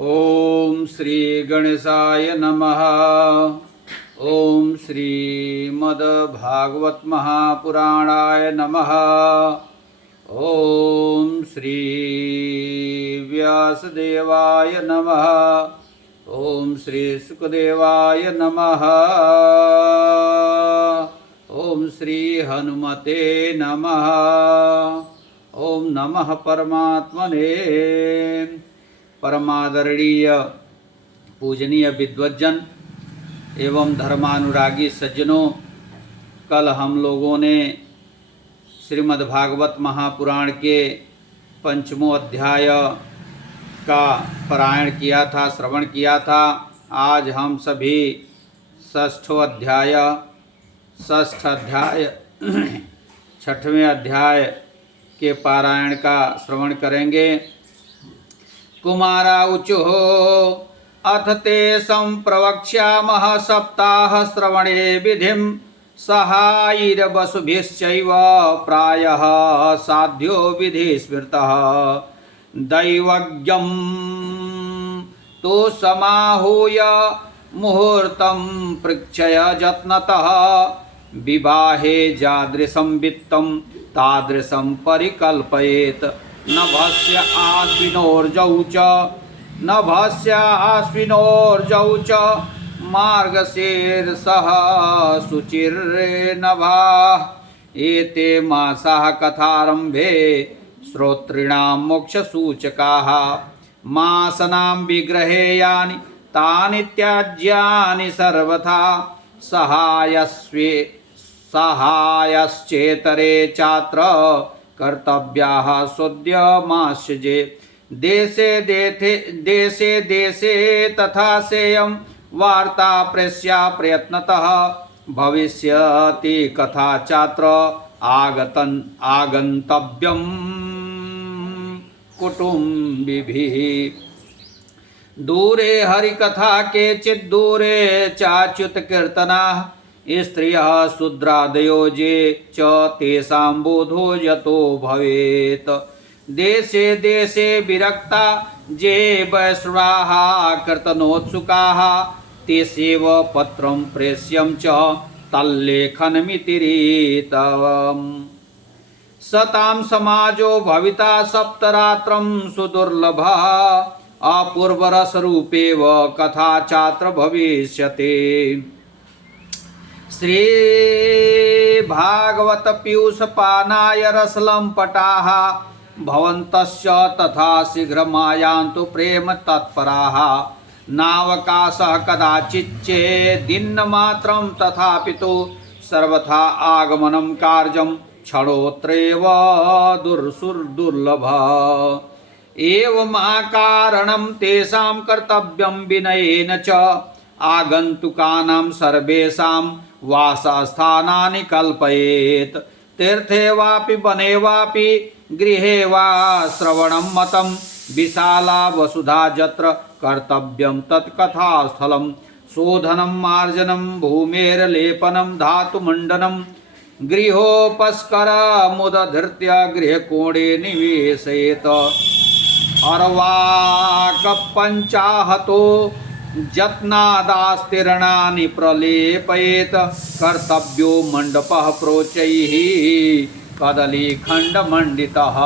ओम श्री गणेशाय नमः। ओम श्रीमद्भागवत महापुराणाय नमः। ओम श्री व्यासदेवाय नमः। ओम श्री सुखदेवाय नमः। ओम श्री हनुमते नमः। ओम नमः परमात्मने। परमादरणीय पूजनीय विद्वज्जन एवं धर्मानुरागी सज्जनों, कल हम लोगों ने श्रीमद्भागवत महापुराण के पंचमों अध्याय का पारायण किया था, श्रवण किया था। आज हम सभी षष्ठ अध्याय छठवें अध्याय के पारायण का श्रवण करेंगे। कुमाराऊचुः अथ ते संप्रवक्ष्यामः सप्ताह श्रवणे विधिं सहायैर्वसुभिश्चैव प्रायः साध्यो विधि स्मृतः दैवज्ञं तु समाहूय मुहूर्तं पृच्छय जत्नतः विवाहे जादृशं वित्तं तादृशं परिकल्पयेत् नभस्य आश्विनोर्जौ च मार्गशीर्षः शुचिर्नभाः एते मासाः कथारम्भे श्रोतॄणां मोक्षसूचकाः मासनां विग्रहेयानि तानि त्याज्यानि सर्वथा सहायश्चेतरे चात्र कर्तव्याः सोद्यमास्यजे देशे देशे तथा सेयं वार्ता प्रेष्या प्रयत्नतः भविष्यति कथा चात्र आगन्तव्यं कुटुम्बिभिः दूरे हरिकथा केचित् दूरे चाच्युतकीर्तनाः स्त्रियः शूद्रादयो ये च तेषां बोधो यतो भवेत् देशे देशे विरक्ता ये वैष्णवाः कीर्तनोत्सुकाः तेषेव पत्रं प्रेष्यं च तल्लेखनमितिरितम् सतां समाजो भविता सप्तरात्रं सुदुर्लभः अपूर्वरसरूपेव कथा चात्र भविष्यति श्री भागवत पीयूष पानाय रसलंपटाः भवन्तश्च तथा शीघ्रमायान्तु प्रेम तत्पराः नावकाशः कदाचिच्चेदिन्नमात्रं तथापि तु सर्वथा आगमनं कार्यं क्षणोत्रेव दुर्लभः एवमाकारणं तेषां कर्तव्यं विनयेन च आगन्तुकानां सर्वेषां वासस्थानानि कल्पयेत् तीर्थे वापि वने वापि गृहे वा श्रवणं मतं विशाला वसुधा यत्र कर्तव्यं तत्कथास्थलं शोधनं मार्जनं भूमेर्लेपनं धातुमण्डनं गृहोपस्करमुदधृत्य गृहकोणे निवेशयेत् अर्वाकपञ्चाहतो जत्नादास्तीर्णानि प्रलेपयेत् कर्तव्यो मण्डपः प्रोच्चैः कदलीखण्डमण्डितः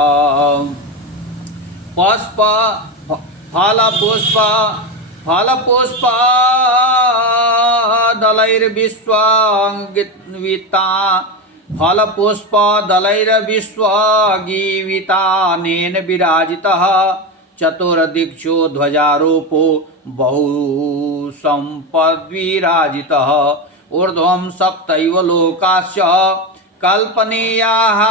फलपुष्पदलैर्विश्वगीवितानेन विराजितः चतुर्दिक्षु ध्वजारोपो बहुसम्पद्विराजितः ऊर्ध्वं सप्तैव लोकाश्च कल्पनीयाः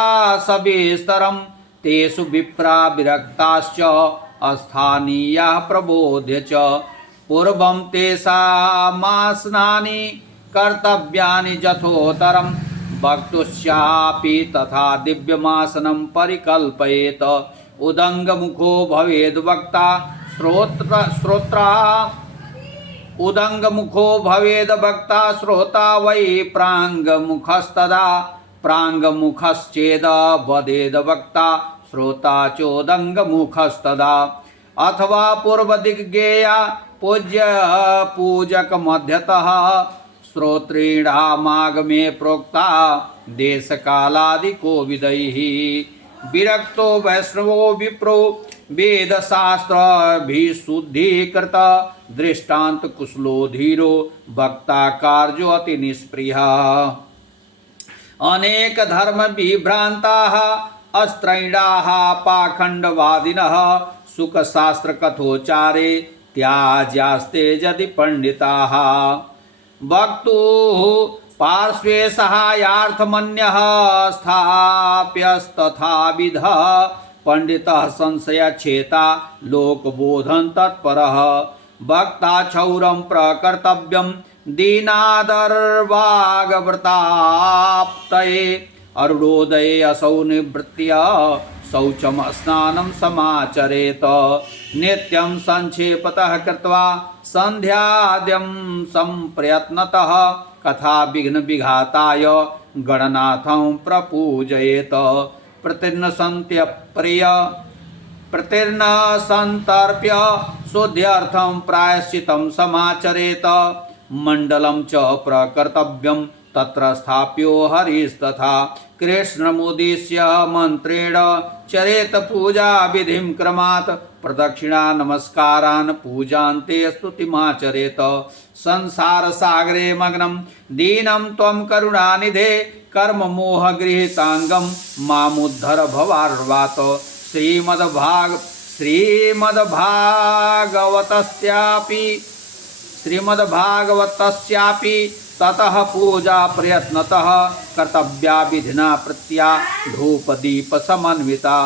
सविस्तरं तेषु विप्रा विरक्ताश्च अस्थानीयाः प्रबोध्य च पूर्वं तेषामासनानि कर्तव्यानि यथोत्तरं वक्तुश्चापि तथा दिव्यमासनं परिकल्पयेत् उदङ्गमुखो भवेद् वक्ता उदङ्गमुखो भवेद् वक्ता श्रोता वै प्राङ्गमुखस्तदा प्राङ्गमुखश्चेद वदेद् वक्ता श्रोता चोदङ्गमुखस्तदा अथवा पूर्वदिग्गेया पूज्य पूजक मध्यतः श्रोत्रीणामागमे प्रोक्ता देश कालादि कोविदैः विरक्तो वैष्णवो विप्रो वेद शास्त्र शुद्धीकृत दृष्टांत कुशलो धीरो वक्ता कार्यो अति निष्प्रिय अनेक धर्म विभ्रांताः अस्त्रैणाः पाखंडवादिनः सुख शास्त्र कथोचारे त्याज्यास्ते यदि पंडिताः वक्तुः पार्श्वे सहायार्थमन्यः स्थाप्यस्तथाविधः पंडितः संशयच्छेता लोकबोधन तत्परः वक्ता क्षौरं प्रकर्तव्यं दीनादर्वागव्रताप्तये अरुणोदये असौ निवृत्य शौचं स्नानं समाचरेत नित्यं संक्षेपतः कृत्वा सन्ध्याद्यं संप्रयत्नतः कथा विघ्न विघाताय गणनाथं प्रपूजयेत प्रतिर्न संतर्प्य शुद्ध्यर्थं प्रायश्चितं समाचरेत मण्डलं च प्रकर्तव्यं तत्र स्थाप्यो हरिस्तथा कृष्णमुद्दिश्य मन्त्रेण चरेत पूजा विधिं क्रमात् प्रदक्षिणा नमस्कारान् पूजान्ते स्तुतिमाचरेत संसार सागरे मग्नं दीनं त्वं करुणानिधे कर्म मोह गृहीतांगं मामुद्धर भवार्वात श्रीमद्भागवतस्यापि ततः पूजा प्रयत्नतः कर्तव्या विधिना प्रत्या धूपदीप समन्विता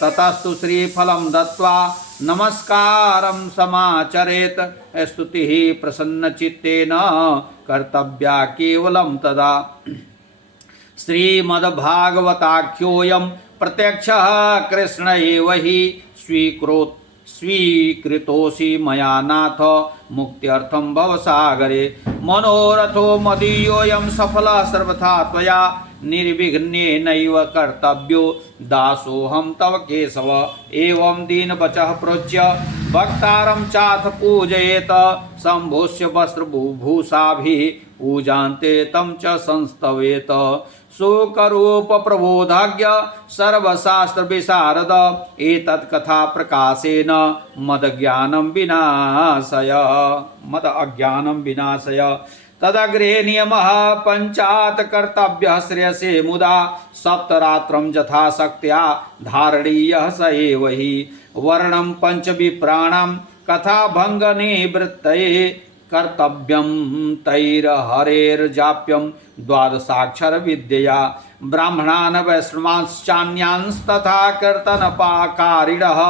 ततस्तु श्रीफलं दत्वा नमस्कारं समाचरेत स्तुतिः प्रसन्नचित्तेन कर्तव्या केवलं तदा श्रीमद्भागवताख्योऽयं प्रत्यक्षः कृष्ण एव हि स्वीकृतोऽसि मया नाथ मुक्त्यर्थं भवसागरे मनोरथो मदीयोऽयं सफलः सर्वथा त्वया निर्विघ्नेनैव कर्तव्यो दासोऽहं तव केशव एवं दीनवचः प्रोच्य भक्तारं चाथ पूजयेत शम्भोस्य वस्त्रभूषाभिः पूजान्ते तं च संस्तवेत सुकरूप प्रबोधज्ञ सर्वशास्त्र विशारद एतत् कथा प्रकाशेन मद अज्ञानं विनाशय तदग्रे नियमः पञ्चात् कर्तव्यः श्रेयसे मुदा सप्तरात्रं यथाशक्त्या धारणीयः स एव हि वर्णं पञ्चविप्राणां कथाभङ्गनिवृत्तये कर्तव्यं तैर्हरेर्जाप्यं द्वादशाक्षर विद्यया ब्राह्मणान् वैष्णवांश्चान्यांस्तथा कीर्तनपाकारिणः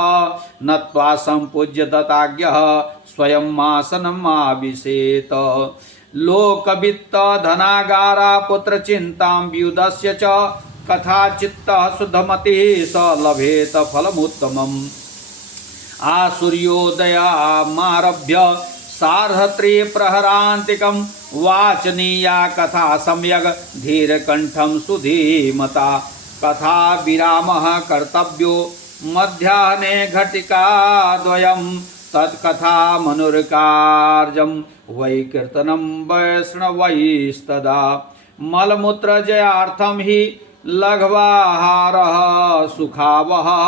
नत्वा सम्पूज्य दत्ताज्ञः स्वयं आसनमाविशेत लोकवित्त धनागारा पुत्रचिन्तां व्युदस्य च कथाचित्तः शुद्धमतिः स लभेत फलमुत्तमम् आसूर्योदयामारभ्य सार्धत्रिप्रहरान्तिकं वाचनीया कथा सम्यग् धीरकण्ठं सुधीमता कथा विरामः कर्तव्यो मध्याह्ने घटिकाद्वयं तत्कथा मनुर्कार्यं वै कीर्तनं वैष्णवैस्तदा मलमूत्रजयार्थं हि लघ्वाहारः सुखावहः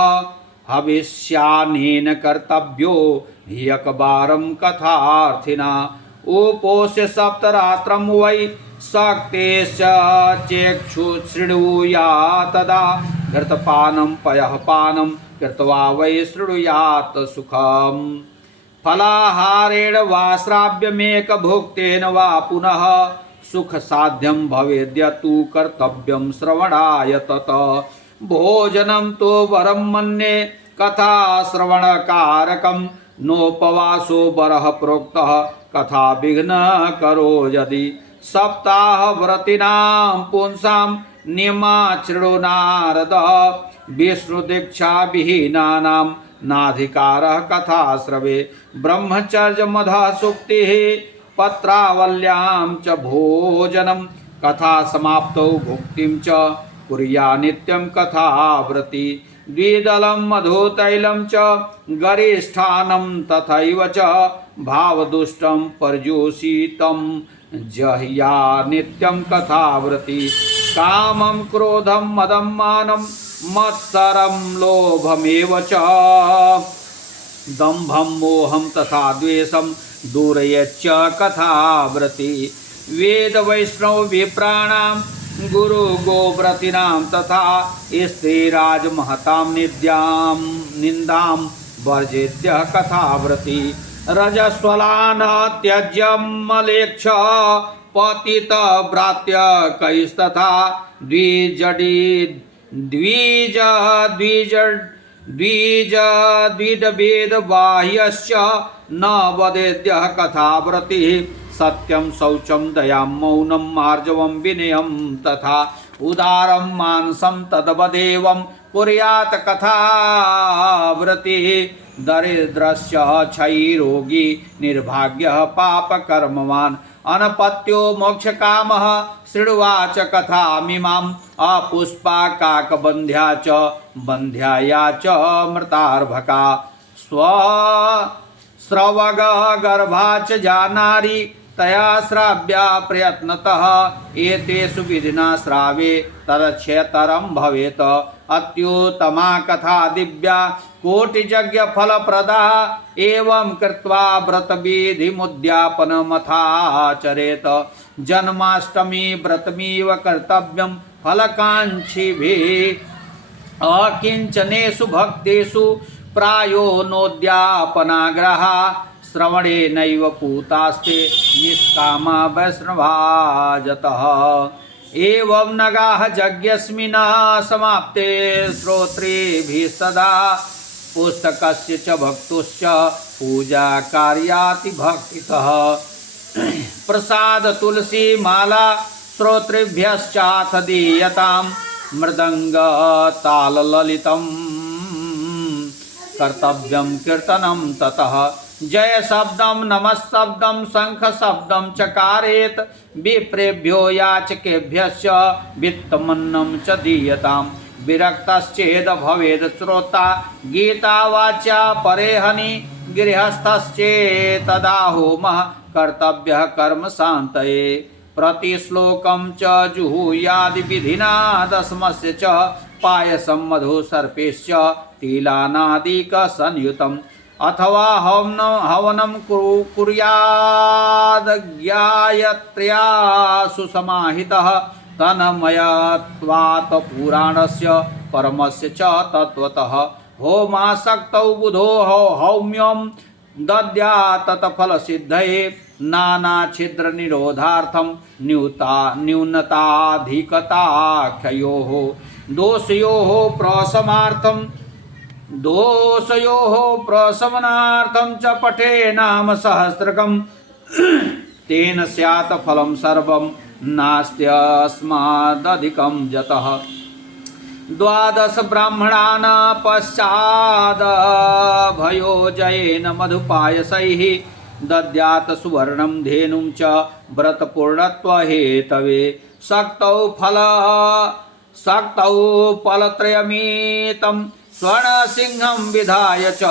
हविष्यानेन कर्तव्यो ह्यकबारं कथार्थिना उपोष्य सप्तरात्रं वै शक्तेश्च चेक्षुशृणुया तदा घृतपानं पयःपानं कृत्वा वै शृणुयात् सुखम् फलाहारेण वा श्राव्यमेकभुक्तेन वा पुनः सुखसाध्यं भवेद्यतु कर्तव्यं श्रवणाय तत भोजनं तो वरं मन्ये कथा श्रवणकारकं नोपवासो वरः प्रोक्तः कथा विघ्न करो यदि सप्ताहव्रतीनां पुंसां नियमाचृणो नारदः विष्णुदीक्षाविहीनानां नाधिकारः कथाश्रवे ब्रह्मचर्यमधः सुक्तिः पत्रावल्यां च भोजनं कथा समाप्तौ भुक्तिं च कुर्या नित्यं कथाव्रती द्विदलं मधुतैलं च गरिष्ठानं तथैव च भावदुष्टं पर्युषितं जह्या नित्यं कथावृत्ति कामं क्रोधं मदं मानं मत्सरं लोभमेव च दम्भं मोहं तथा द्वेषं दूरयच्च कथावृत्ति वेद वैष्णव विप्राणां गुरु गोव्रतीनां तथा स्त्रीराज महतां निन्दां वर्जित्य कथावृत्ति रजस्वलान् त्यज्य मलेक्ष पतित भ्रात्य कैस्तथा द्विजभेद बाह्यश्च न वदेद्यः कथावृत्तिः सत्यं शौचं दयां मौनं मार्जवं विनयं तथा उदारं मानसं तद्वदेवं कुर्यात् कथावृत्तिः दरिद्रस्य क्षयरोगी निर्भाग्यः पापकर्मवान् अनपत्यो मोक्षकामः शृण्वाच कथामिमाम् अपुष्पा काकबन्ध्या च बन्ध्याया च मृतार्भका स्रवगर्भा च जानारी तया श्राव्या प्रयत्नतः एतेषु विधिना श्रावे तदक्षेतरं भवेत् अत्युत्तमा कथा दिव्या कोटियज्ञफलप्रदा एवं कृत्वा व्रतविधिमुद्यापनमथाचरेत् जन्माष्टमी व्रतमिव कर्तव्यं फलकाङ्क्षिभिः अकिञ्चनेषु भक्तेषु प्रायो नोद्यापनाग्रहा श्रवणे नैव पूतास्ते निष्कामा वैष्णवाजतः एवं नगाः यज्ञस्मिन् समाप्ते श्रोत्रेभिः सदा पुस्तकस्य च भक्तुश्च पूजा कार्याति भक्तितः प्रसाद तुलसी माला श्रोत्रेभ्यश्चाथ दीयतां मृदंग ताल ललितं कर्तव्यं कीर्तनं ततः जय शब्दं नमः शब्दं शंख शब्दं चकारेत विप्रेभ्यो याचकेभ्यश्च वित्तमन्नं च दीयतां विरक्तश्चेद भवेद श्रोता गीता वाचा परेहनि गृहस्थश्चेतदाहोमः कर्तव्यः कर्म शान्तये प्रतिश्लोकं च जुहुयादि विधिना दशमस्य च पायसं मधु सर्पेश्च तिलानादिक संयुतम् अथवा हवनं कुर्याद्ज्ञायत्र्या सुसमाहितः तन्मयत्वात् पुराणस्य परमस्य च तत्त्वतः होमासक्तौ बुधो हौम्यं दद्यात् तत्फलसिद्धये नानाछिद्रनिरोधार्थं न्यूनताधिकताख्ययोः दोषयोः प्रशमनार्थं च पठे नाम सहस्रकं तेन स्यात् फलं सर्वं नास्त्यस्मादधिकं जतः द्वादश ब्राह्मणान् पश्चाद् भयोजयेन मधुपायसैः दद्यात् सुवर्णं धेनुं च व्रतपूर्णत्वहेतवे शक्तौ फलत्रयमितं स्वर्णसिंहं विधाय च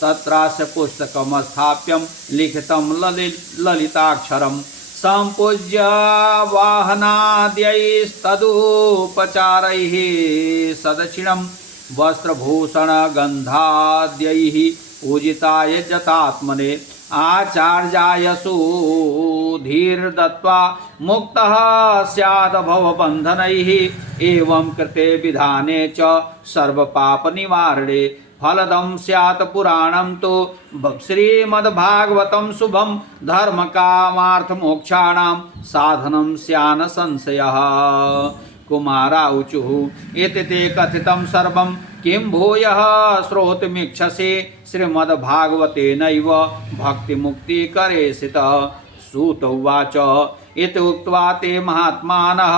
तत्रास्य पुस्तकमस्थाप्यं लिखितं ललिताक्षरं सम्पूज्य वाहनाद्यैस्तदुपचारैः सदक्षिणं वस्त्रभूषणगन्धाद्यैः पूजिताय जतात्मने आचार्याय सुधीर्दत्त्वा मुक्तः स्याद् भवबन्धनैः एवं कृते विधाने च सर्वपापनिवारणे फलदं स्यात् पुराणं तु श्रीमद्भागवतं शुभं धर्मकामार्थमोक्षाणां साधनं स्यान् संशयः कुमारा ऊचुः इति ते कथितं सर्वं किं भूयः श्रोतुमिच्छसि श्रीमद्भागवतेनैव भक्तिमुक्तिकरेषितः सूत उवाच इति उक्त्वा ते महात्मानः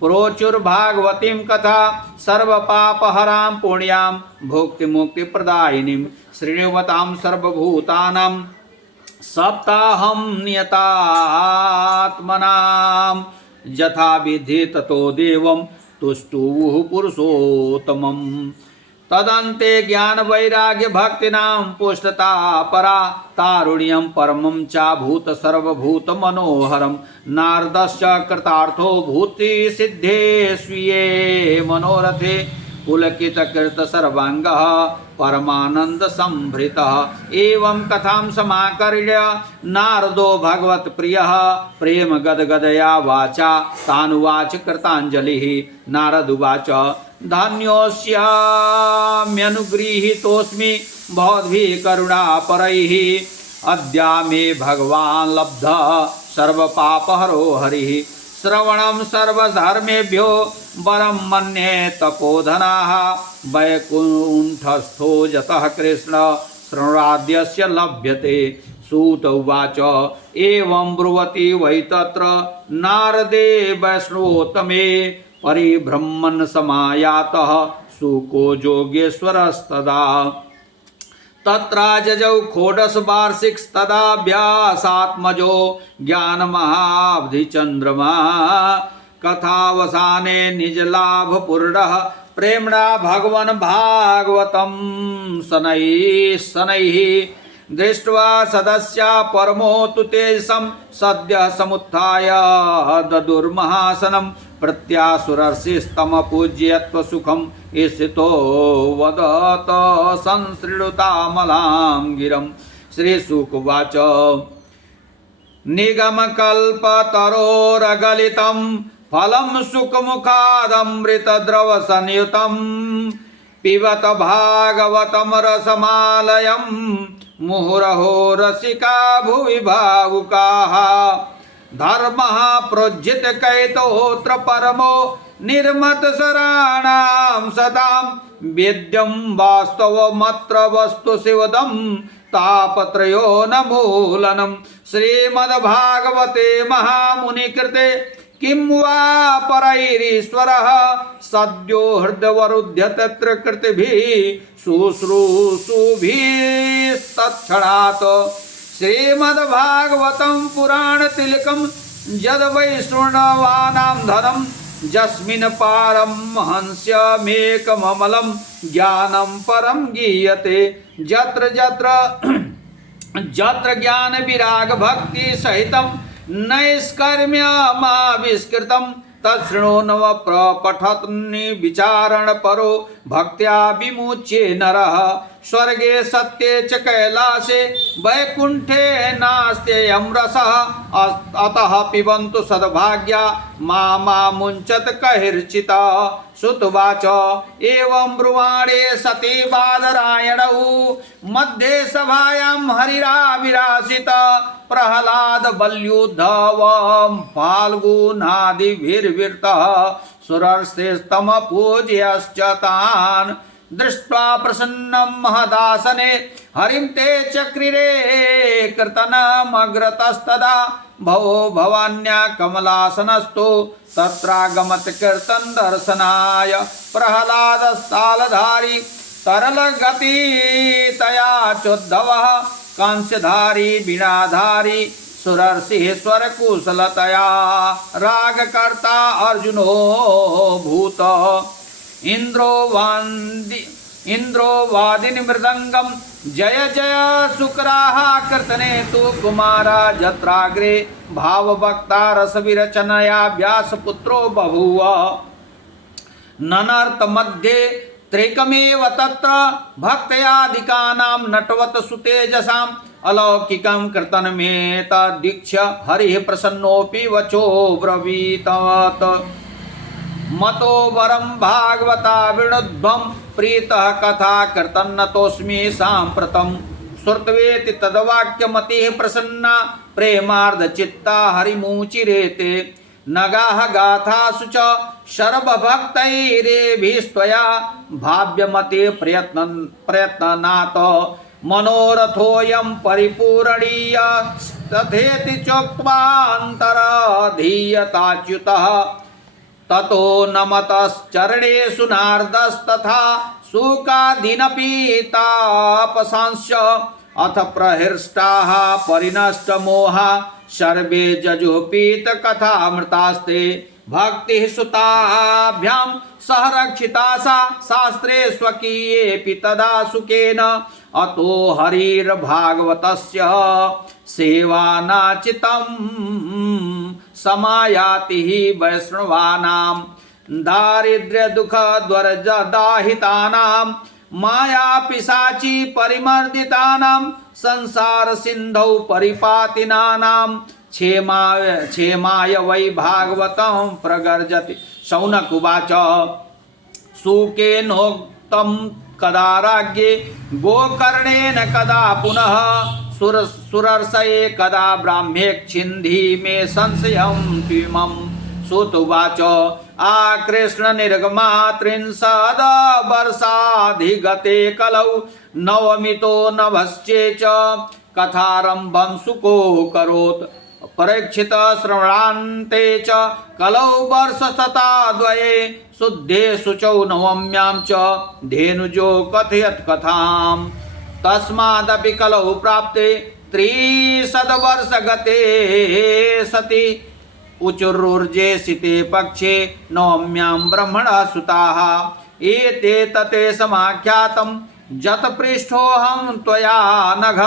प्रोचुर्भागवतीं कथा सर्वपापहरां पुण्यां भुक्तिमुक्तिप्रदायिनीं श्रीणवतां सर्वभूतानां सप्ताहं नियतात्मनां यथा विधि ततो देवं तुष्टुवुः पुरुषोत्तमम् तदन्ते ज्ञान वैराग्य भक्तिनां पुष्टता परा तारुण्यं परमं चाभूत सर्वभूत मनोहरं नारदस्य कृतार्थो भूति सिद्धे स्वीये मनोरथे पुलकित कृत सर्वांगः परमानंद संभृतः एवं कथां समाकर्ण्य नारदो भगवत प्रियः प्रेम गदगदया वाचा तानुवाच कृतांजलिः नारद उवाच धन्योऽस्म्यनुगृहीतोऽस्मि भवद्भिः करुणापरैः अद्या मे भगवान् लब्धः सर्वपापहरो हरिः श्रवणं सर्वधर्मेभ्यो वरं मन्ये तपोधनाः वैकुण्ठस्थो यतः कृष्ण श्रवणाद्यस्य लभ्यते सूत उवाच एवं ब्रुवति वै तत्र नारदे वैष्णवोत्तमे परिब्रह्मन् समायातः शुको योगेश्वरस्तदा तत्राजजौ षोडश वार्षिकस्तदाभ्यासात्मजो ज्ञानमहाब्धिचन्द्रमा कथावसाने निजलाभपूर्णः प्रेम्णा भगवन् भागवतं शनैः शनैः दृष्ट्वा सदस्या परमो तु तेजसं सद्यः समुत्थाय ददुर्महासनं प्रत्यासुरर्षिस्तमपूज्यत्वसुखं ईशितो वदत संसृणुतामलां गिरं श्रीशुकवाच निगमकल्पतरोरगलितं फलं सुखमुखादमृतद्रवसंयुतं पिबत भागवतं रसमालयं मुहुरहो रसिका भुवि भावुकाः धर्मः प्रोज्झित कैतोऽत्र परमो निर्मत शराणां सदां वेद्यं वास्तवमत्र वस्तु शिवदं तापत्रयो न मूलनं श्रीमद्भागवते महामुनिकृते किं वा परैरीश्वरः सद्यो हृदयवरुध्य तत्र कृतिभिः शुश्रूषुभिस्तत्क्षणात् श्रीमद्भागवतं पुराणतिलकं यद् वै शृण्वानां धनं यस्मिन् पारमहंस्यमेकममलं ज्ञानं परं गीयते यत्र यत्र यत्र ज्ञान विराग भक्ति सहितं नैष्कर्म्यमाविष्कृतं तच्छृणोन्व प्रपठन्निविचारण परो भक्त्या विमुच्ये नरः स्वर्गे सत्ये च कैलासे वैकुण्ठे नास्त्ययं रसः अतः पिबन्तु सद्भाग्या मा मुञ्चत कैर्चिता श्रुतवाच एवं ब्रुवाणे सति बादरायणौ मध्ये सभायां हरिराविरासित प्रह्लाद बल्युद्धवं फाल्गुनादिभिर्विरतः सुरर्षिस्तमपूज्यश्च तान् दृष्ट्वा प्रसन्नं महदासने हरिं ते चक्रिरे कीर्तनमग्रतस्तदा भवो भवान्या कमलासनस्तु तत्रागमत कीर्तन दर्शनाय प्रह्लादस्तालधारी तरलगति तया चोद्धवः कांस्यधारी वीणाधारी सुरर्षिश्वर कुशलतया रागकर्ता अर्जुनो भूत इंद्रो वादिनी मृदंगम जय जय शुक्राः कीर्तने तु कुमारा जत्राग्रे भावभक्ता रसविरचनया व्यासपुत्रो बभूव ननर्त मध्ये त्रिकमेव तत्र भक्तयादिकानां नटवत सुतेजसाम् अलौकिकं कीर्तनमेतदीक्ष्य हरिः प्रसन्नोऽपि वचो ब्रवीतवत् मतो वरं भागवता विणुध्वं प्रीतः कथा कीर्तनतोऽस्मि साम्प्रतं श्रुत्वेति तद्वाक्यमतिः प्रसन्ना प्रेमार्धचित्ता हरिमुचिरेते नगाः गाथासु च सर्वभक्तैरेभिस्त्वया भाव्यमते प्रयत्नात् मनोरथोऽयं परिपूरणीय तथेति चोक्त्वान्तरधीयताच्युतः ततो नमतश्चरणेषु नारदस्तथा शूकादीनपि तापसांश्च अथ प्रहृष्टाः परिनष्टमोहा सर्वे जजुपीत कथामृतास्ते भक्ति सुताभ्यां सह रक्षिता सा शास्त्रे स्वकीये तदा सुखेन अतो हरिर्भागवतस्य सेवानाचितं समायाति हि वैष्णवानां दारिद्र्य दुख द्वर्जदाहितानां माया पिशाची परिमर्दितानां संसार सिंधौ परिपातिनानां क्षेमाय वै भागवतं प्रगर्जति। शौनक उवाच सुकेनोक्तं कदा राज्ञे गोकर्णेन कदा पुनः सुरर्षये कदा ब्राह्म्ये छिन्धि मे संशयं त्विमम्। सुत उवाच आकृष्ण निर्गमा त्रिंशद वर्षाधिगते कलौ नवमितो नभश्चे च कथारम्भं सुको करोत् परीक्षित श्रवणान्ते च कलौ वर्षशताद्वये शुद्धे शुचौ नवम्यां च धेनुजो कथयत् कथाम्। तस्मादपि कलौ प्राप्ते त्रिशतवर्षगते सति उचुर्रुर्जे सिते पक्षे नवम्यां ब्रह्मणः सुताः एते तते समाख्यातं जतपृष्ठोऽहं त्वया नघ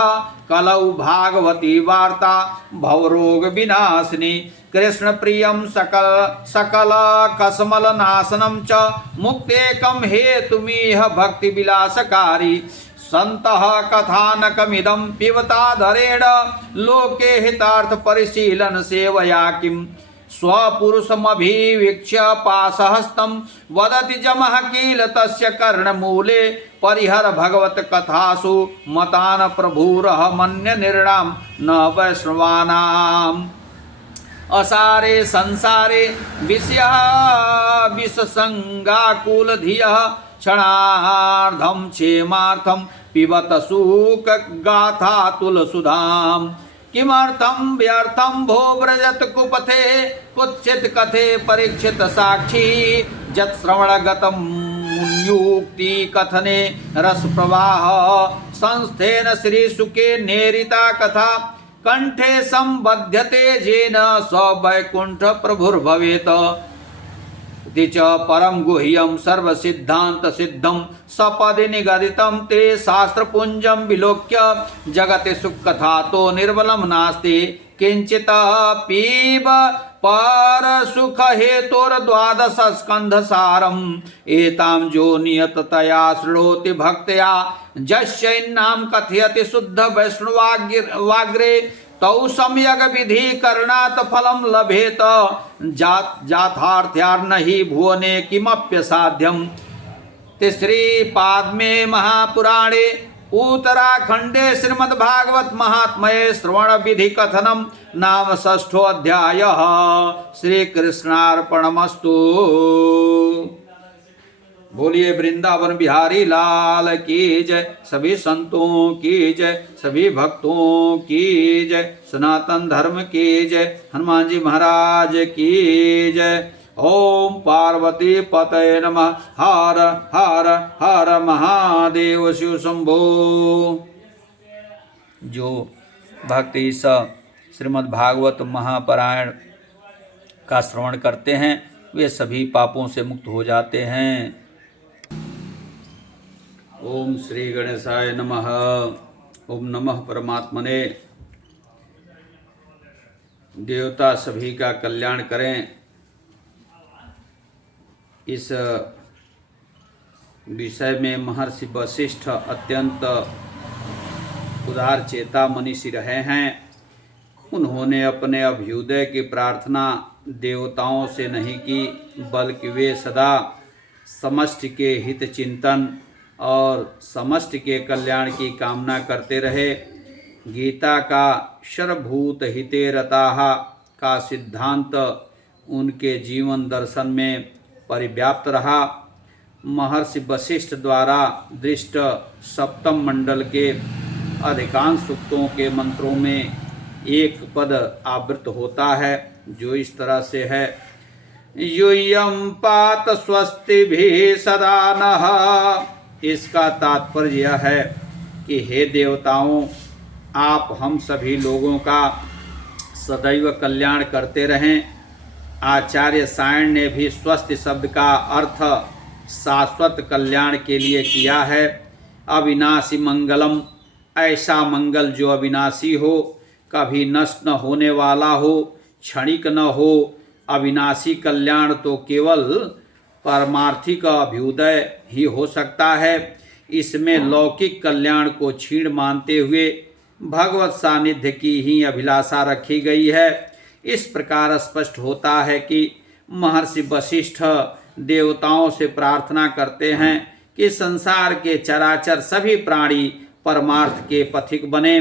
कलौ भागवती वार्ता भवरोग विनाशिनी कृष्णप्रियं सकल कसमलनाशनं च मुक्तेकं हेतुमिह भक्तिविलासकारी सन्तः कथानकमिदं पिबताधरेण लोके हितार्थ परिशीलन सेवया किं स्वपुरुषमभिवीक्ष्य पाशहस्तं वदति जमः किल तस्य कर्णमूले परिहर भगवत कथासु मतान् प्रभुरः मन्य निर्णाम न वैष्णवानाम् असारे संसारे विषयः विषसंगाकुलधियः क्षणार्धं क्षेमार्थं पिबत शूकगाथा तुलसुधाम् किमर्थं व्यर्थं भो व्रजत कुपथे कुत्सित कथे परीक्षित साक्षी जत्श्रवणगतं मुनियुक्ति कथने रस प्रवाह संस्थेन श्रीसुके नेरिता कथा कंठे संबध्यते जेन स वैकुंठ प्रभुर्भवेत् इति च परम गुह्यं सर्वसिद्धांत सिद्धं सपदि निगदितं ते शास्त्रपुंजं विलोक्य जगति सुखकथा तो निर्बलं नास्ति किंचित पीब पर सुख हेतोर द्वादश स्कंध सारम् एतां जो नियततया शृणोति भक्त्या जस्यैन्नाम कथयति शुद्ध वैष्णवाग्रे तौ सम्यग विधि करणात् फलं लभेत जाथार्थ्यार्न हि भुवने किमप्यसाध्यम्। श्रीपाद्मे महापुराणे उत्तराखंडे श्रीमद्भागवत महात्म्ये श्रवण विधि कथनम नाम षष्ठोऽध्यायः। श्रीकृष्णार्पणमस्तु। बोलिए वृंदावन बिहारी लाल की जय, सभी संतों की जय, सभी भक्तों की जय, सनातन धर्म की जय, हनुमान जी महाराज की जय। ओम पार्वती पतये नमः। हर हर हर महादेव शिव शंभो। जो भक्त इस श्रीमद्भागवत महापारायण का श्रवण करते हैं वे सभी पापों से मुक्त हो जाते हैं। ओम श्री गणेशाय नमः। ओम नमः परमात्मने। देवता सभी का कल्याण करें, इस विषय में महर्षि वशिष्ठ अत्यंत उदार चेता मनीषी रहे हैं। उन्होंने अपने अभ्युदय की प्रार्थना देवताओं से नहीं की, बल्कि वे सदा समष्टि के हित चिंतन और समष्टि के कल्याण की कामना करते रहे। गीता का सर्वभूत हिते रताः का सिद्धांत उनके जीवन दर्शन में परिव्याप्त रहा। महर्षि वशिष्ठ द्वारा दृष्ट सप्तम मंडल के अधिकांश सूक्तों के मंत्रों में एक पद आवृत होता है जो इस तरह से है। यूयं पात स्वस्ति भी सदा नः। इसका तात्पर्य यह है कि हे देवताओं, आप हम सभी लोगों का सदैव कल्याण करते रहें आचार्य सायण ने भी स्वस्थ शब्द का अर्थ शाश्वत कल्याण के लिए किया है। अविनाशी मंगलम, ऐसा मंगल जो अविनाशी हो, कभी नष्ट न होने वाला हो, क्षणिक न हो। अविनाशी कल्याण तो केवल पारमार्थिक अभ्युदय ही हो सकता है। इसमें लौकिक कल्याण को क्षीण मानते हुए भगवत सानिध्य की ही अभिलाषा रखी गई है। इस प्रकार स्पष्ट होता है कि महर्षि वशिष्ठ देवताओं से प्रार्थना करते हैं कि संसार के चराचर सभी प्राणी परमार्थ के पथिक बने।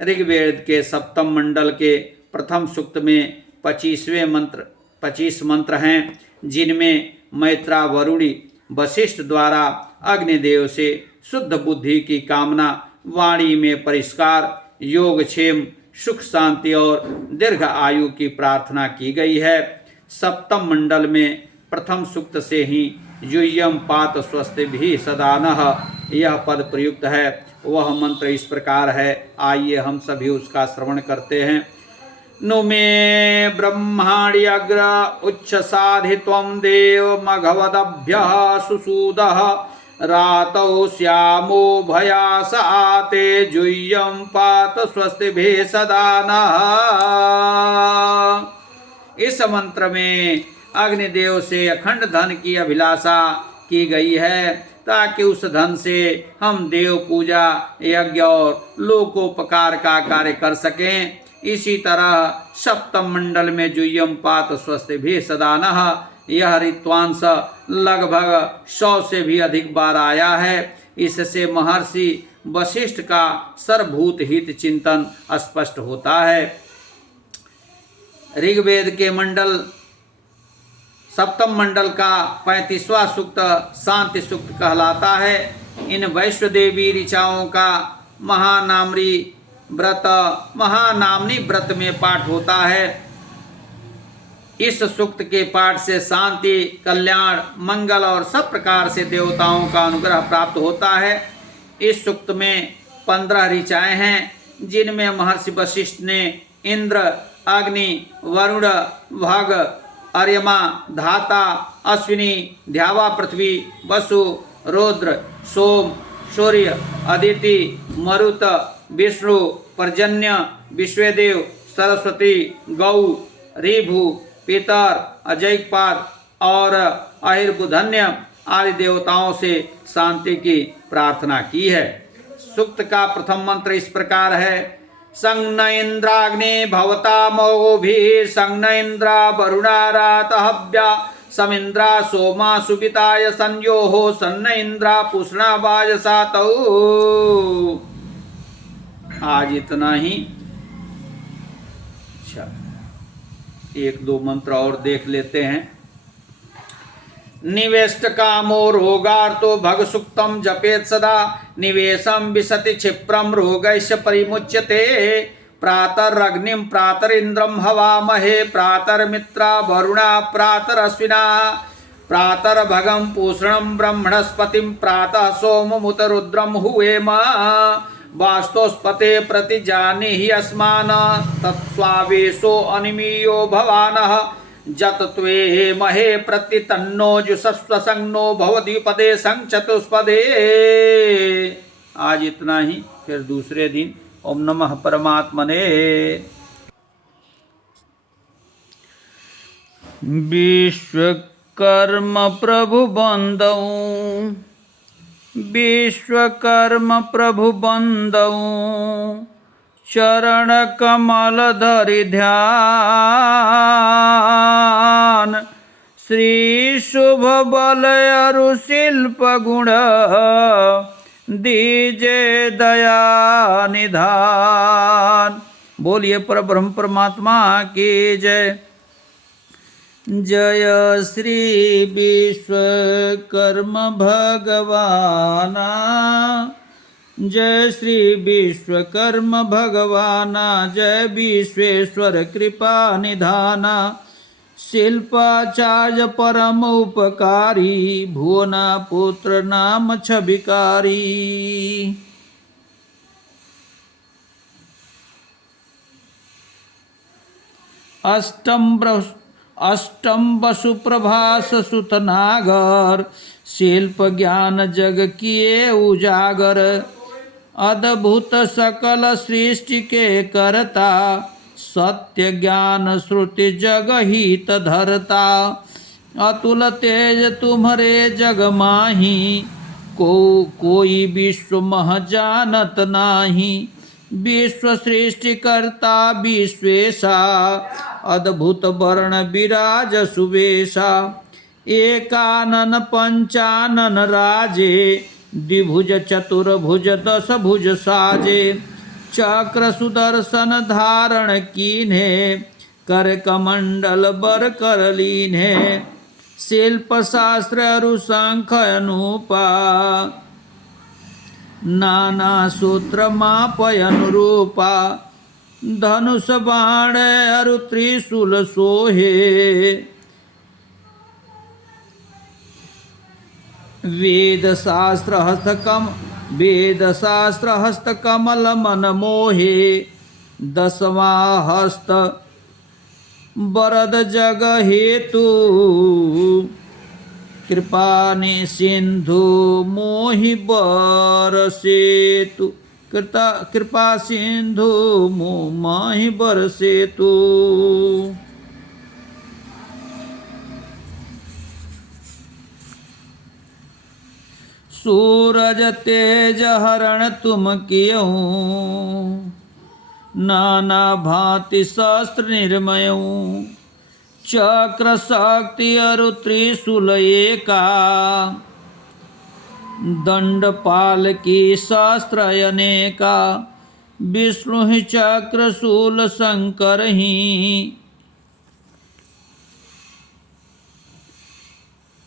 ऋग्वेद के सप्तम मंडल के प्रथम सूक्त में 25 मंत्र हैं, जिनमें मैत्रा वरुणी वशिष्ठ द्वारा अग्निदेव से शुद्ध बुद्धि की कामना, वाणी में परिष्कार, योगक्षेम, सुख शांति और दीर्घ आयु की प्रार्थना की गई है। सप्तम मंडल में प्रथम सूक्त से ही यूयम पात स्वस्ति भी सदा नः यह पद प्रयुक्त है। वह मंत्र इस प्रकार है, आइए हम सभी उसका श्रवण करते हैं। नुमे ब्रह्माणि अग्र उच्चसाधि त्वं देव मघवदभ्यः सुसूदः रातौ श्यामो भयास आते जुह्यं पात स्वस्तिभिः सदा नः। इस मंत्र में अग्निदेव से अखंड धन की अभिलाषा की गई है, ताकि उस धन से हम देव पूजा, यज्ञ और लोकोपकार का कार्य कर सकें। इसी तरह सप्तम मंडल में जुह्यम पात स्वस्ति भी सदा नः यह ऋत्वांश लगभग 100 से भी अधिक बार आया है। इससे महर्षि वशिष्ठ का सर्वभूत हित चिंतन स्पष्ट होता है। ऋग्वेद के मंडल सप्तम मंडल का 35वां सूक्त शांति सूक्त कहलाता है। इन वैश्वदेवी ऋचाओं का महानामनी व्रत में पाठ होता है। इस सूक्त के पाठ से शांति, कल्याण, मंगल और सब प्रकार से देवताओं का अनुग्रह प्राप्त होता है। इस सूक्त में 15 ऋचाएं हैं, जिनमें महर्षि वशिष्ठ ने इंद्र, अग्नि, वरुण, भग, अर्यमा, धाता, अश्विनी, ध्यावा, पृथ्वी, वसु, रुद्र, सोम, सूर्य, अदिति, मरुत, विष्णु, पर्जन्य, विश्वदेव, सरस्वती, गौ, ऋभु, पितर, अजयपाद और अहिर्बुधन्य आदि देवताओं से शांति की प्रार्थना की है। सूक्त का प्रथम मंत्र इस प्रकार है, संग न इंद्राग्नि भवता मोभिः संग न इंद्रा वरुणा रातहव्या समिंद्रा सोमा सुविताय संयोः सन्न इंद्रा पूषणा वाजसातौ। आज इतना ही। अच्छा, 1-2 मंत्र और देख लेते हैं। निवेष्ट कामो रोगार्तो भग सुक्तम जपेत सदा निवेशम विशति क्षिप्रम रोगैश्च परिमुच्यते। प्रातरग्निम प्रातरिंद्रम हवामहे प्रातर्मित्रा वरुणा प्रातरश्विना प्रातर्भगं पूषणं ब्रह्मणस्पतिं प्रातः सोममुत रुद्रम हुवेम वास्तोस्पते प्रतिजानीहि अस्मान् तत्स्वावेशो अनिमीयो भवानः जतत्वे महे प्रतितन्नो जुषस्व संगनो भवद्विपदे संग चतुष्पदे। आज इतना ही, फिर दूसरे दिन। ओम नमः परमात्मने। विश्वकर्म प्रभु बंदौ विश्वकर्म प्रभु बंदौ चरण कमल धरि ध्यान श्री शुभ बल अरु शिल्प गुण दीजे दया निधान। बोलिए परब्रह्म परमात्मा की जय। जय श्री विश्वकर्म भगवाना, जय श्री विश्वकर्म भगवाना, जय विश्वेश्वर कृपा निधाना। शिल्पाचार्य परम उपकारी भुवना पुत्र नाम छविकारी। अष्टम वसुप्रभास सुत नागर, शिल्प ज्ञान जग किए उजागर। अद्भुत सकल सृष्टि के करता, सत्य ज्ञान श्रुति जग हित धरता। अतुल तेज तुम्हारे जग माही, कोई विश्व मह जानत नाही। विश्व सृष्टि करता विश्वेशा, अद्भुत वर्ण विराज सुवेशा। एकानन पंचानन राजे, द्विभुज चतुर्भुज दस भुज साजे। चक्र सुदर्शन धारण कीन्हे, कर कमंडल बर कर लीन्हे। शिल्प शास्त्र अरु शंख अनूपा, नाना सूत्र मापय अनुरूपा। धनुष बाण अरु त्रिशूल सोहे, वेद शास्त्र हस्त कमल मन मोहे। दसवां हस्त वरद जग हेतु, कृपा ने सिंधु मोहि बरसेतु। कृपा सिंधु मोहि बरसेतु। सूरज तेज हरण तुम कियऊँ, नाना भांति शस्त्र निर्मयऊँ। चक्र शक्ति अरु त्रिशूल एका, दंड पाल की शस्त्र अनेका। विष्णु ही चक्र शूल शंकर ही,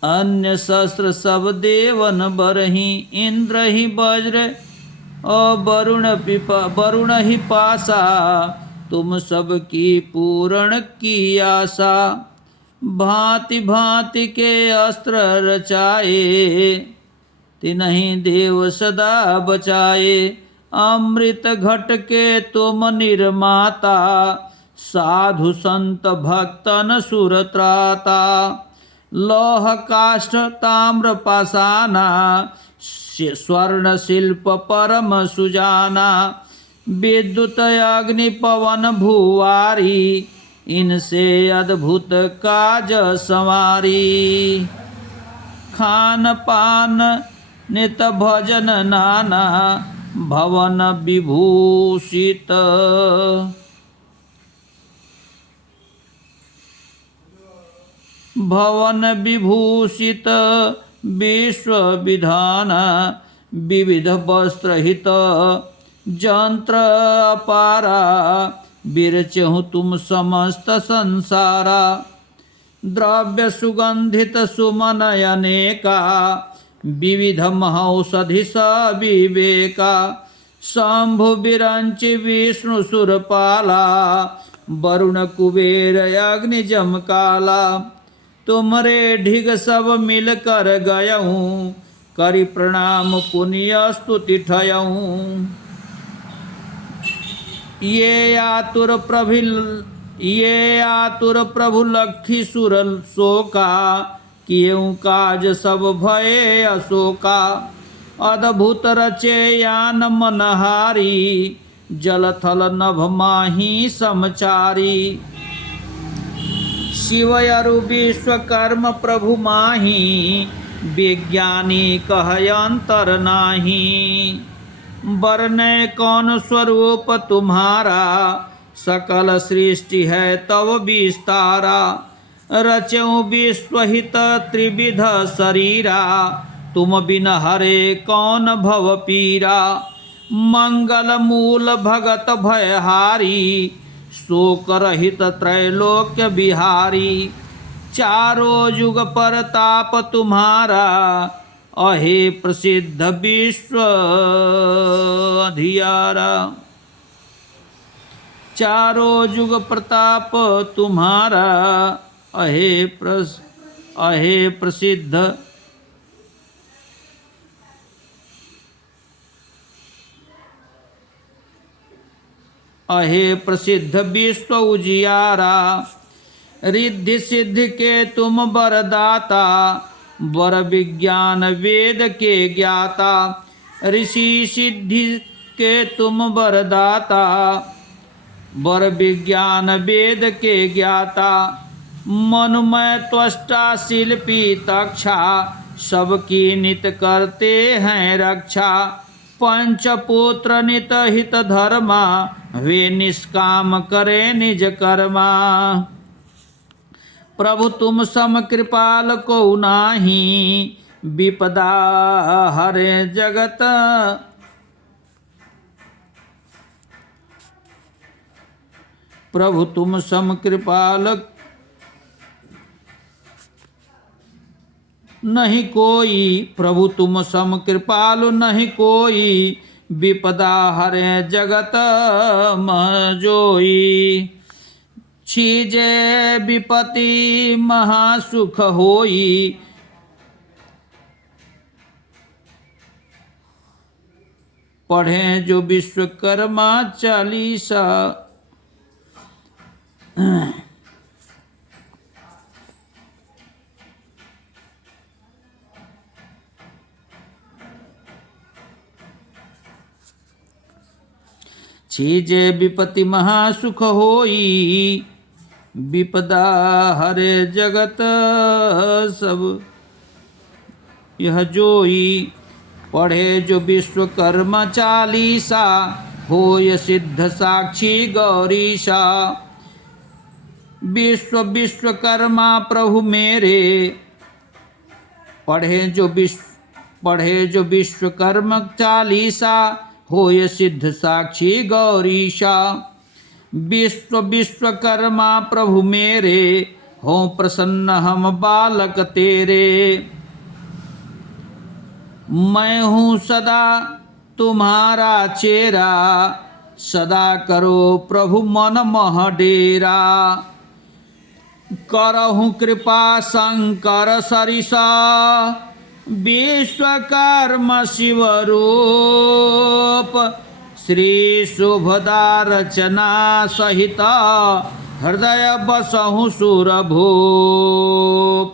अन्य शस्त्र सब देवन बरही। इंद्र ही वज्र और वरुण ही पासा, तुम सबकी पूर्ण की आशा। भांति भांति के अस्त्र रचाए, तिन्हीं देव सदा बचाए। अमृत घट के तुम निर्माता, साधु संत भक्तन सुरत्राता। लौह काष्ठ ताम्र पाषाणा, स्वर्ण शिल्प परम सुजाना। विद्युत अग्नि पवन भुवारी, इनसे अद्भुत काज संवारी। खान पान नित भजन नाना, भवन विभूषित। भवन विभूषित विश्व विधान, विविध वस्त्र हित जंत्र अपारा। बिरचहु तुम समस्त संसारा, द्रव्य सुगंधित सुमन अनेका। विविध महौषधि सविवेका, शंभु विरंचि विष्णु सुरपाला। वरुण कुबेर अग्नि जमकाला, तुमरे ढिग सब मिल कर गयऊँ। करि प्रणाम पुण्य स्तुति ठयऊँ। ये आतुर प्रभु लखी सुर शोका, कियऊँ काज सब भये अशोका। अद्भुत रचे यान मनहारी, जल थल नभ माही समचारी। शिव अरु विश्वकर्म प्रभु माही, विज्ञानी कहय अंतर नाही। वर्णय कौन स्वरूप तुम्हारा, सकल सृष्टि है तव विस्तारा। रचऊँ विश्वहित त्रिविध शरीरा, तुम बिन हरे कौन भव पीरा। मंगल मूल भगत भयहारी, शोक रहित त्रैलोक्य बिहारी। चारों युग परताप तुम्हारा, अहे प्रसिद्ध विश्व अधियारा। चारों युग प्रताप तुम्हारा, अहे प्रसिद्ध अहे प्रसिद्ध विश्व उजियारा। रिद्धि सिद्धि के तुम वरदाता, वर विज्ञान वेद के ज्ञाता। ऋषि सिद्धि के तुम वरदाता, वर विज्ञान वेद के ज्ञाता। मनुमय त्वष्टा शिल्पी तक्षा, सबकी नित करते हैं रक्षा। पंचपुत्र नित हित धर्मा, वे निष्काम करे निज कर्मा। प्रभु तुम सम कृपाल को नाही, विपदा हरे जगत। प्रभु तुम सम कृपाल नहीं कोई, प्रभु तुम सम कृपालु नहीं कोई। विपदा हरे जगत मजोई। छीजे विपति महासुख होई, पढ़े जो विश्वकर्मा चालीसा। छीजे विपति महासुख होई, विपदा हरे जगत सब यह जोई। पढ़े जो विश्वकर्मा चालीसा, होय सिद्ध साक्षी गौरीशा। विश्वकर्मा प्रभु मेरे, पढ़े जो विश्वकर्मा चालीसा। होय सिद्ध साक्षी गौरीशा। विश्वकर्मा प्रभु मेरे, हो प्रसन्न हम बालक तेरे। मैं हूँ सदा तुम्हारा चेरा, सदा करो प्रभु मन मह डेरा। करहु कृपा शंकर सरिसा, विश्वकर्मा शिव रूप। श्री शुभदा रचना सहित, हृदय बसहु सुर भूप।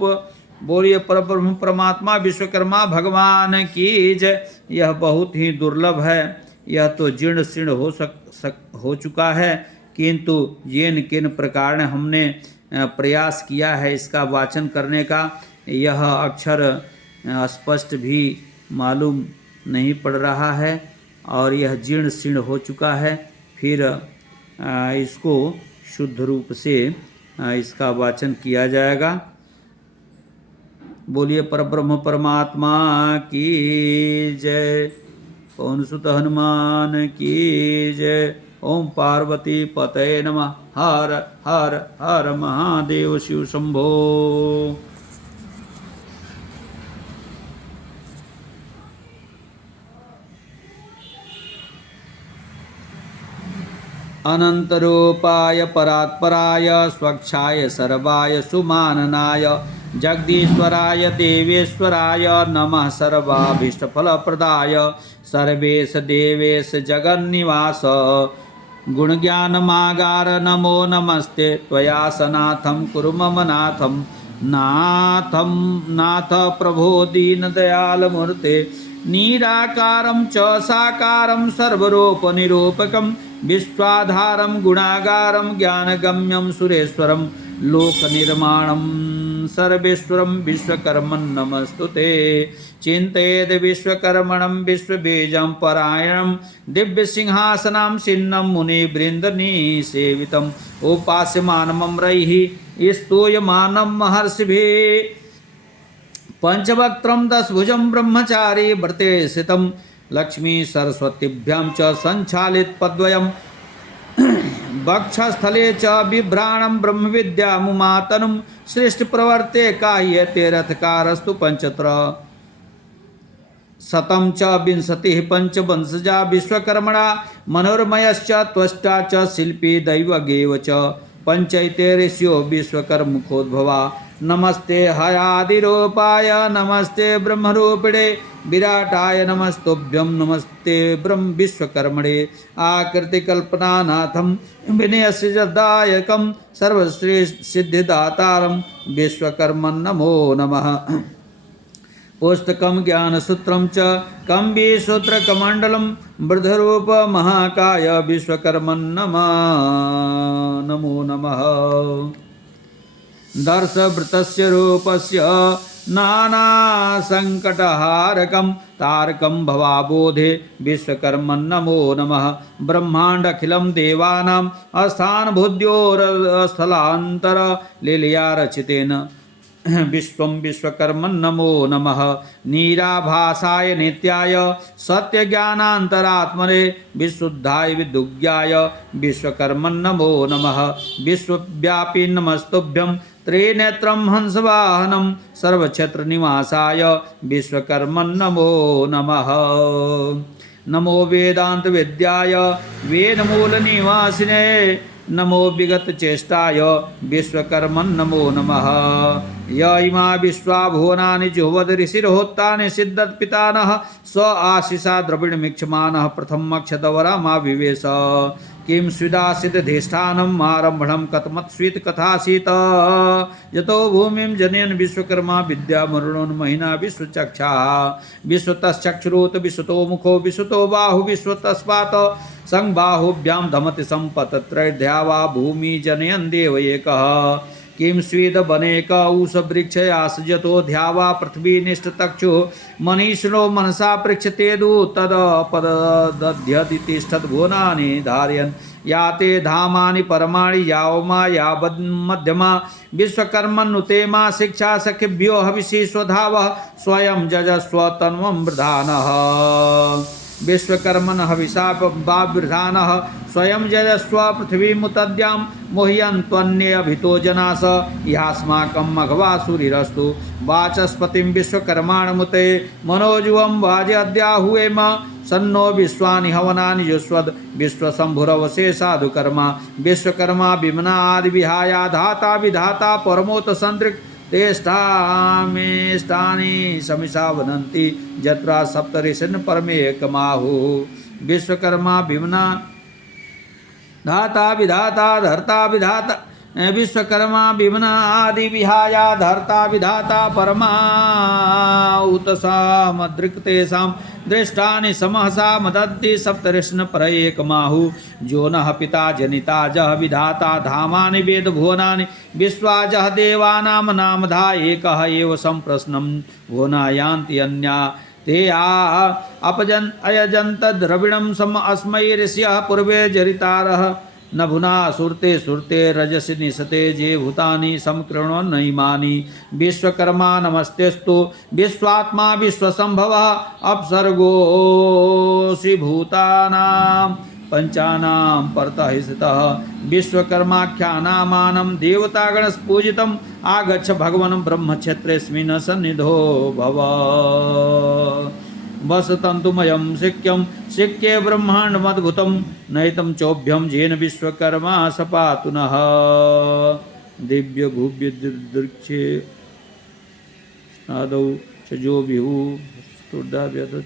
बोलिए परब्रह्म परमात्मा विश्वकर्मा भगवान की जय। यह बहुत ही दुर्लभ है। यह तो जीर्ण शीर्ण हो चुका है, किंतु येन किन प्रकार ने हमने प्रयास किया है इसका वाचन करने का, यह अक्षर स्पष्ट भी मालूम नहीं पड़ रहा है और यह जीर्ण शीर्ण हो चुका है। फिर इसको शुद्ध रूप से इसका वाचन किया जाएगा। बोलिए परब्रह्म परमात्मा की जय। पवन सुत हनुमान की जय। ओम पार्वती पतये नमः। हर हर हर महादेव शिव शंभो। अनंतरूपाय परात्पराय, स्वच्छाय सर्वाय सुमाननाय, जगदीश्वराय देवेश्वराय नमः। सर्वाभीष्टफलप्रदाय, सर्वेश देवेश जगन्निवास, गुणज्ञानमागार नमो नमस्ते। त्वया सनाथं कुरु मम नाथं, नाथ प्रभो दीनदयालमूर्ते। निराकारं च साकारं सर्वरूपनिरूपकं, विश्वाधारं गुणागारं ज्ञानगम्यं सुरेश्वरं, लोकनिर्माणं सर्वेश्वरं विश्वकर्मन् नमस्तुते। चिन्तयेद् विश्वकर्मणं विश्वबीजं परायणं, दिव्यसिंहासनं छिन्नं मुनिवृन्दनिसेवितम्, उपास्यमानमम्रैः स्तूयमानं महर्षिभिः। पंचवक्त्रं दशभुजं ब्रह्मचारी व्रते स्थितं, लक्ष्मी सरस्वतीभ्यां च संचालित पद्वयम्, वक्षस्थले च बिभ्राणं ब्रह्मविद्यामुमातनुं, सृष्टिप्रवर्ते काह्यते रथकारस्तु पंचत्र। शतं च विंशतिः पंचवंशजा विश्वकर्मणा, मनोर्मयश्च त्वष्टा च शिल्पी दैवगेव च। पंचैते ऋषियो विश्वकर्मुखोद्भवा, नमस्ते हयादिरूपाय नमस्ते ब्रह्मरूपिणे, विराटाय नमस्तुभ्यं नमस्ते ब्रह्म विश्वकर्मणे आकृतिकल्पनानाथं विनयसिद्धायकं सर्वश्रेष्ठसिद्धिदातारं विश्वकर्मन् नमो नमः। पुस्तकं ज्ञानसूत्रं च कम्बीसूत्रकमण्डलं वृद्धरूपमहाकाय विश्वकर्मन् नमो नमः। दर्शवृतस्य रूपस्य नानासङ्कटहारकं तारकं भवाबोधे विश्वकर्मन् नमो नमः। ब्रह्माण्डखिलं देवानां स्थानभूत्योरस्थलान्तरलीलया रचितेन विश्वं विश्वकर्मन् नमो नमः। निराभासाय नित्याय सत्यज्ञानान्तरात्मने विशुद्धाय विदुग्याय विश्वकर्मन् नमो नमः। विश्वव्यापी नमस्तुभ्यं त्रिनेत्रं हंसवाहनं सर्वक्षेत्रनिवासाय विश्वकर्मन् नमो नमः। नमो वेदान्तविद्याय वेदमूलनिवासिने नमो विगतचेष्टाय विश्वकर्मन् नमो नमः। य इमा विश्वा भुवनानि जुह्वदऋषिर्होतानि सिद्धत्पितानः स आशिषा द्रविणमीक्षमाणः प्रथमक्षदवरमाविवेश। किं स्विदासिद्धधिष्ठानम् आरम्भणं कथमत्स्वित् कथासीत। यतो भूमिं जनयन् विश्वकर्मा विद्यामरुणोन्महिना विश्वचक्षाः। विश्वतश्चक्षुरुत विश्वतो मुखो विश्वतो बाहु विश्वतस्मात् संबाहुभ्यां धमति सम्पतत्रैर्ध्या वा भूमि जनयन् देव एकः। किं स्वेदवनेक उषवृक्षयासजतो ध्यावा पृथ्वी निष्ठतक्षु मनीषिणो मनसा पृच्छतेदु तदपदध्यति तिष्ठद्भुवनानि धारयन् याते धामानि परमाणि यावमा यावन्मध्यमा विश्वकर्मन्नुते मा शिक्षा सखिभ्यो हविषि स्वधावः स्वयं जजस्व तन्वं वृधानः। विश्वकर्मन् हविषा बावृधानः स्वयं जयस्व पृथ्वीमुतद्यां मोह्यन्त्वन्ये अभितो जनास इहास्माकं मघवासुरिरस्तु। वाचस्पतिं विश्वकर्माणमुते मनोजुवं वाजयद्याहुवेम सन्नो विश्वानि हवनानि जुष्वद् विश्वशम्भुरवसे साधुकर्मा। विश्वकर्मा विमना आदिविहाया धाता विधाता परमोत सन्दृक् तेष्ठामेष्टानि समिषा वदन्ति जत्रा सप्तऋषिन् परमेकमाहुः। विश्वकर्मा विमना धाता विधाता धर्ता विधाता विश्वकर्मा विमना आदि विहाया धर्ता विधाता परमाहुतसामदृक्तेषां दृष्टानि समहसा मदन्ति सप्तऋषिन् परैकमाहुः। जो नः पिता जनिता जः विधाता धामानि वेदभुवनानि विश्वाजः देवानां नामधा एकः एव सम्प्रश्नं भुवना यान्ति अन्या ते अयजन्त द्रविणं सम अस्मै ऋष्यः पूर्वे जरितारः नभुना सुरते सुरते रजसि निशते जे भूतानि समकृण्वन् इमानि। विश्वकर्मा नमस्तेस्तु विश्वात्मा विश्वसंभवः अपसर्गोऽसि भूतानां पंचानां परतः स्थितः। विश्वकर्माख्यानामानं देवतागणपूजितम् आगच्छ भगवन् ब्रह्मक्षेत्रेऽस्मिन् सन्निधो भव। वसतन्तुमयं शिक्यं शिक्ये ब्रह्माण्डमद्भुतं नयितं चोभ्यं येन विश्वकर्मा स पातु नः। दिव्यभुव्यदृक्षे स्नादौ च जो विहुः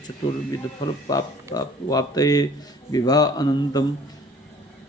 चतुर्विधफलप्राप्तये विवाह अनन्तं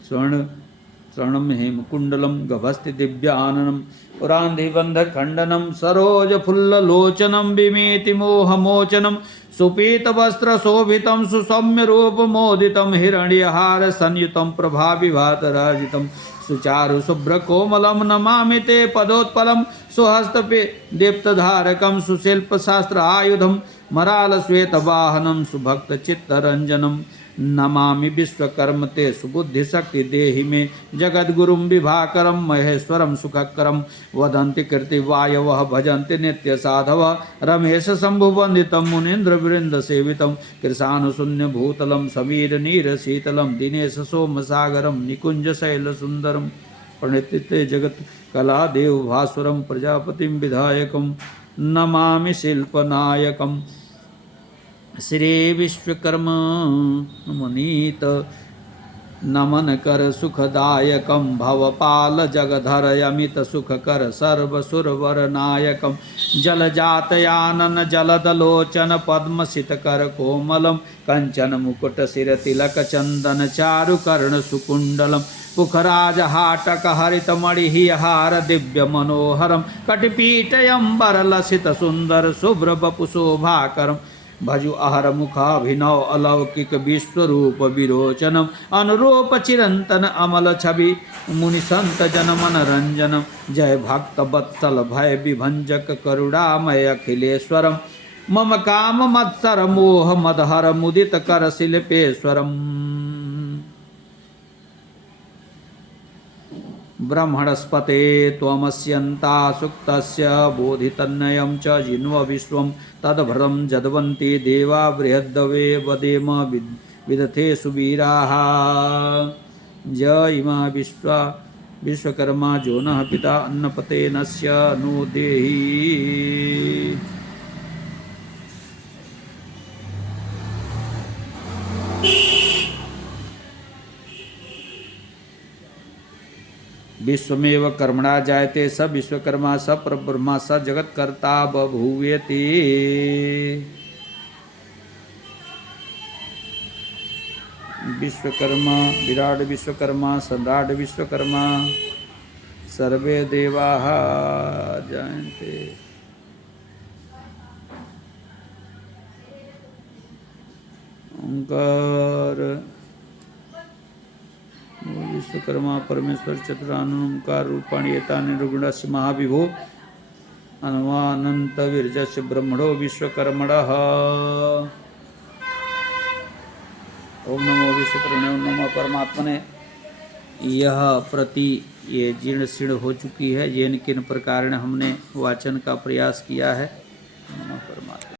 स्वर्णं हेमकुण्डलं गभस्ति दिव्याननं पुरान्धिबन्धखण्डनं सरोजफुल्ललोचनं विमेति मोहमोचनं सुपीतवस्त्रशोभितं सुसौम्यरूपमोदितं हिरण्यहार संयुतं प्रभाविभातराजितं सुचारु शुभ्रकोमलं नमामि ते पदोत्पलं सुहस्तपे दीप्तधारकं सुशिल्पशास्त्र आयुधं मरालश्वेतवाहनं सुभक्तचित्तरञ्जनं नमामि विश्वकर्म ते सुबुद्धिशक्ति देहि मे जगद्गुरुं विभाकरं महेश्वरं सुखकरं वदन्ति कीर्तिवायवः भजन्ति नित्यसाधवः रमेश शम्भुवन्दितं मुनीन्द्रवृन्दसेवितं कृशानुशून्यभूतलं समीरनीरशीतलं दिनेश सोमसागरं निकुञ्जशैलसुन्दरं प्रणिते जगत्कलादेव भास्वरं प्रजापतिं विधायकं नमामि शिल्पनायकं। श्री विश्वकर्मा मुनीत नमन कर सुखदायकम भवपाल जगधर अमित सुखकर सर्व सुरवर नायकम जलजातयानन जलदलोचन पद्मसित कर कोमलम कंचन मुकुट सिर तिलक चंदन चारु कर्ण सुकुंडलम पुखराज हाटक हरित मणिहार दिव्य मनोहरम कटिपीठयंबर लसित सुंदर शुभ्र बपु शोभाकरम भजु अहर मुखाभिनव अलौकिक विश्वरूप विरोचनम अनुरूप चिरंतन अमल छवि मुनि संत जन मन रंजनम जय भक्त वत्सल भय विभंजक करुणामय अखिलेश्वरम मम काम मत्सर मोह मदहर मुदित कर शिल्पेश्वरम ब्रह्मणस्पते त्वमस्यन्ता सुक्तस्य बोधितन्नयं च जिन्व विश्वं तद्भृतं जदवन्ति देवा बृहद्दवे वदेम विदथे सुवीराः ज इमा विश्वकर्मा जो नः पिता अन्नपते नस्य नो देहि विश्वमेव कर्मणा जायते स विश्वकर्मा स परब्रह्मा स जगत्कर्ता बभूवेति विश्वकर्मा विराट विश्वकर्मा सम्राट विश्वकर्मा सर्वे देवाः जायन्ते ओंकार विश्वकर्मा परमेश्वर चतुरानंकार रूपाणि एतानि निर्गुणस्य महाविभो अनवानंत वीर्यस्य ब्रह्मणो विश्वकर्मणः ओम नमो विश्वकर्मणे ओम नमो परमात्मने। यह प्रति ये जीर्ण शीर्ण हो चुकी है, जिन किन प्रकार हमने वाचन का प्रयास किया है। नमो परमात्मा।